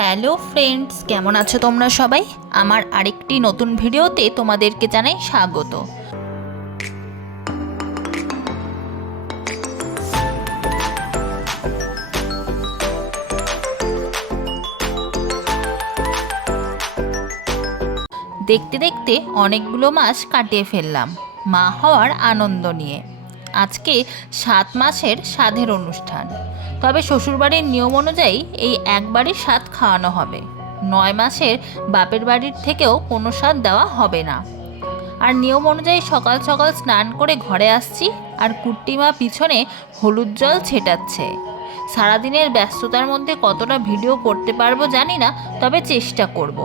Hello friends, কেমন আছো তোমরা সবাই? আমার আরেকটি নতুন ভিডিওতে তোমাদেরকে জানাই স্বাগত। দেখতে দেখতে অনেকগুলো মাস কাটিয়ে ফেললাম মা হওয়ার আনন্দ নিয়ে। আজকে 7 মাসের সাধের অনুষ্ঠান। তবে শ্বশুরবাড়ির নিয়ম অনুযায়ী এই একবারই স্বাদ খাওয়ানো হবে। 9 মাসের বাপের বাড়ির থেকেও কোনো স্বাদ দেওয়া হবে না। আর নিয়ম অনুযায়ী সকাল সকাল স্নান করে ঘরে আসছি, আর কুট্টিমা পিছনে হলুদ জল ছেটাচ্ছে। সারাদিনের ব্যস্ততার মধ্যে কতটা ভিডিও করতে পারবো জানি না, তবে চেষ্টা করব।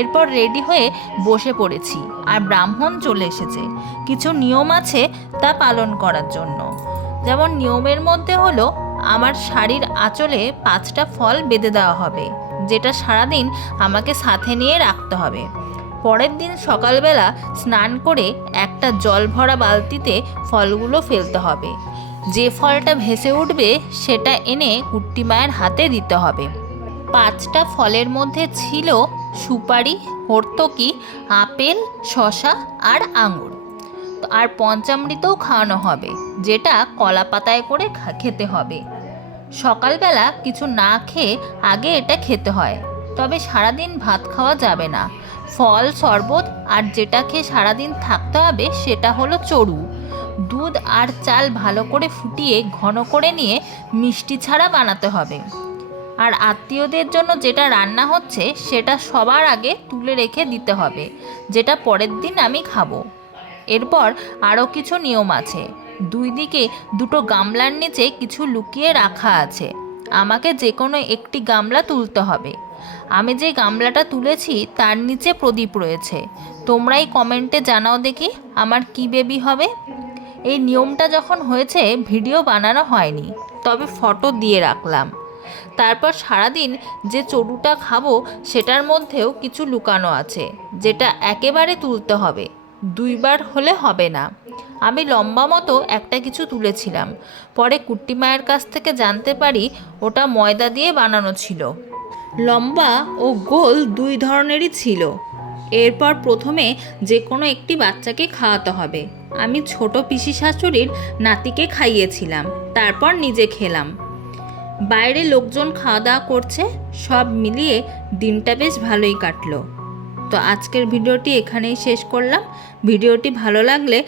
এরপর রেডি হয়ে বসে পড়েছি, আর ব্রাহ্মণ চলে এসেছে। কিছু নিয়ম আছে তা পালন করার জন্য। যেমন নিয়মের মধ্যে হলো আমার শাড়ির আঁচলে 5টা ফল বেঁধে দেওয়া হবে, যেটা সারাদিন আমাকে সাথে নিয়ে রাখতে হবে। পরের দিন সকালবেলা স্নান করে একটা জল ভরা বালতিতে ফলগুলো ফেলতে হবে। যে ফলটা ভেসে উঠবে সেটা এনে কুট্টি মায়ের হাতে দিতে হবে। 5টা ফলের মধ্যে ছিল সুপারি, হর্তকি, আপেল, শসা আর আঙুর। আর পঞ্চামৃতও খাওয়ানো হবে, যেটা কলা পাতায় করে খেতে হবে। সকালবেলা কিছু না খেয়ে আগে এটা খেতে হয়। তবে সারাদিন ভাত খাওয়া যাবে না। ফল, শরবত আর যেটা খেয়ে সারাদিন থাকতে হবে সেটা হলো চড়ু। দুধ আর চাল ভালো করে ফুটিয়ে ঘন করে নিয়ে মিষ্টি ছাড়া বানাতে হবে। আর আত্মীয়দের জন্য যেটা রান্না হচ্ছে সেটা সবার আগে তুলে রেখে দিতে হবে, যেটা পরের দিন আমি খাবো। এরপর আরও কিছু নিয়ম আছে। 2 দিকে 2টো গামলার নিচে কিছু লুকিয়ে রাখা আছে। আমাকে যে কোনো একটি গামলা তুলতে হবে। আমি যে গামলাটা তুলেছি তার নিচে প্রদীপ রয়েছে। তোমরাই কমেন্টে জানাও দেখি আমার কি বেবি হবে। এই নিয়মটা যখন হয়েছে ভিডিও বানানো হয়নি, তবে ফটো দিয়ে রাখলাম। তারপর সারাদিন যে চড়ুটা খাবো সেটার মধ্যেও কিছু লুকানো আছে, যেটা একেবারে তুলতে হবে। 2 বার হলে হবে না। আমি লম্বা মতো একটা কিছু তুলেছিলাম, পরে কুট্টি মায়ের কাছ থেকে জানতে পারি ওটা ময়দা দিয়ে বানানো ছিল। লম্বা ও গোল 2 ধরনেরই ছিল। এরপর প্রথমে যে কোনো একটি বাচ্চাকে খাওয়াতে হবে। আমি ছোট পিসি শাশুড়ির নাতিকে খাইয়েছিলাম, তারপর নিজে খেলাম। বাইরে লোকজন খাওয়া দাওয়া করছে। সব মিলিয়ে দিনটা বেশ ভালোই কাটলো। তো আজকের ভিডিওটি এখানেই শেষ করলাম। ভিডিওটি ভালো লাগলে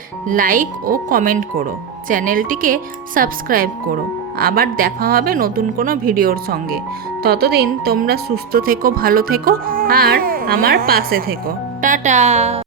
লাইক ও কমেন্ট করো, চ্যানেলটিকে সাবস্ক্রাইব করো। আবার দেখা হবে নতুন কোনো ভিডিওর সঙ্গে। ততদিন তোমরা সুস্থ থেকো, ভালো থেকো আর আমার পাশে থেকো। টাটা।